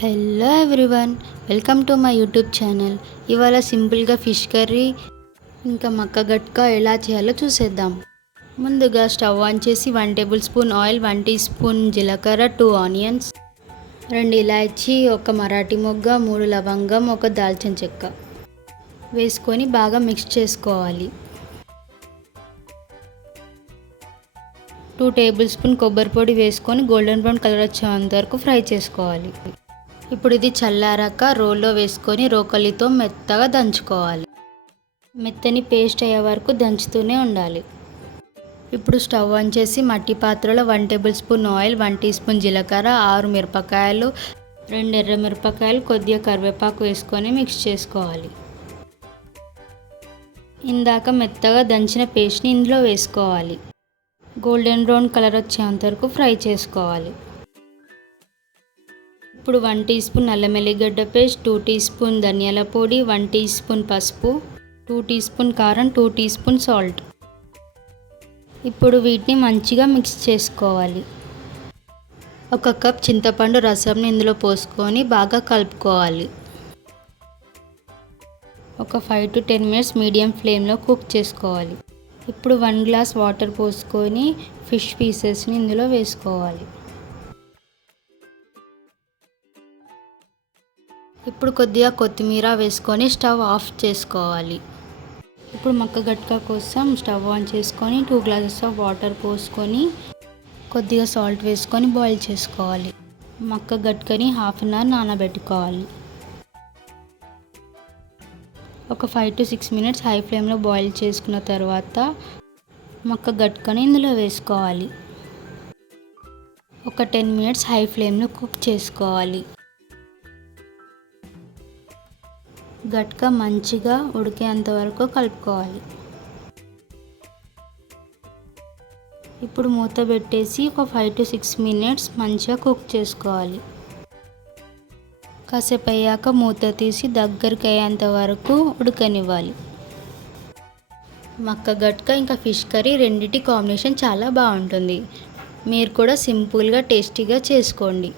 Hello everyone, welcome to my YouTube channel. ఇవాళ సింపుల్గా fish curry ఇంకా మక్క గట్కా ఎలా చేయాలో చూసేద్దాం. ముందుగా స్టవ్ ఆన్ చేసి 1 tablespoon oil, 1 teaspoon జీలకర్ర, 2 ఆనియన్స్, 2 ఇలాచీ, 1 మరాఠీ మొగ్గ, 3 లవంగం, 1 దాల్చిన చెక్క వేసుకొని బాగా మిక్స్ చేసుకోవాలి. 2 టేబుల్ స్పూన్ కొబ్బరి పొడి వేసుకొని గోల్డెన్ బ్రౌన్ కలర్ వచ్చేంత వరకు ఫ్రై చేసుకోవాలి. ఇప్పుడు ఇది చల్లారాక రోల్లో వేసుకొని రోకలితో మెత్తగా దంచుకోవాలి. మెత్తని పేస్ట్ అయ్యే వరకు దంచుతూనే ఉండాలి. ఇప్పుడు స్టవ్ ఆన్ చేసి మట్టి పాత్రలో 1 tablespoon oil, 1 teaspoon జీలకర్ర, 6 మిరపకాయలు, 2 ఎర్రమిరపకాయలు, కొద్దిగా కరివేపాకు వేసుకొని మిక్స్ చేసుకోవాలి. ఇందాక మెత్తగా దంచిన పేస్ట్ని ఇందులో వేసుకోవాలి. గోల్డెన్ బ్రౌన్ కలర్ వచ్చేంత వరకు ఫ్రై చేసుకోవాలి. ఇప్పుడు 1 టీ స్పూన్ అల్లం వెల్లిగడ్డ పేస్ట్, 2 టీ స్పూన్ ధనియాల పొడి, 1 టీ స్పూన్ పసుపు, 2 టీ స్పూన్ కారం, 2 టీ స్పూన్ సాల్ట్. ఇప్పుడు వీటిని మంచిగా మిక్స్ చేసుకోవాలి. 1 కప్ చింతపండు రసంని ఇందులో పోసుకొని బాగా కలుపుకోవాలి. ఒక 5 to 10 మినిట్స్ మీడియం ఫ్లేమ్లో కుక్ చేసుకోవాలి. ఇప్పుడు 1 గ్లాస్ వాటర్ పోసుకొని ఫిష్ పీసెస్ని ఇందులో వేసుకోవాలి. ఇప్పుడు కొద్దిగా కొత్తిమీర వేసుకొని స్టవ్ ఆఫ్ చేసుకోవాలి. ఇప్పుడు మక్క గట్కా కోసం స్టవ్ ఆన్ చేసుకొని 2 గ్లాసెస్ ఆఫ్ వాటర్ పోసుకొని కొద్దిగా సాల్ట్ వేసుకొని బాయిల్ చేసుకోవాలి. మక్క గట్కని హాఫ్ అన్ అవర్ నానబెట్టుకోవాలి. ఒక 5 to 6 మినిట్స్ హై ఫ్లేమ్లో బాయిల్ చేసుకున్న తర్వాత మక్క గట్కని ఇందులో వేసుకోవాలి. ఒక 10 మినిట్స్ హై ఫ్లేమ్లో కుక్ చేసుకోవాలి. గట్కా మంచిగా ఉడికేంత వరకు కలుపుకోవాలి. ఇప్పుడు మూత పెట్టేసి ఒక 5 to 6 మినిట్స్ మంచిగా కుక్ చేసుకోవాలి. కాసేపు అయ్యాక మూత తీసి దగ్గరికి అయ్యేంత వరకు ఉడకనివ్వాలి. మక్క గట్కా ఇంకా ఫిష్ కర్రీ రెండిటి కాంబినేషన్ చాలా బాగుంటుంది. మీరు కూడా సింపుల్గా టేస్టీగా చేసుకోండి.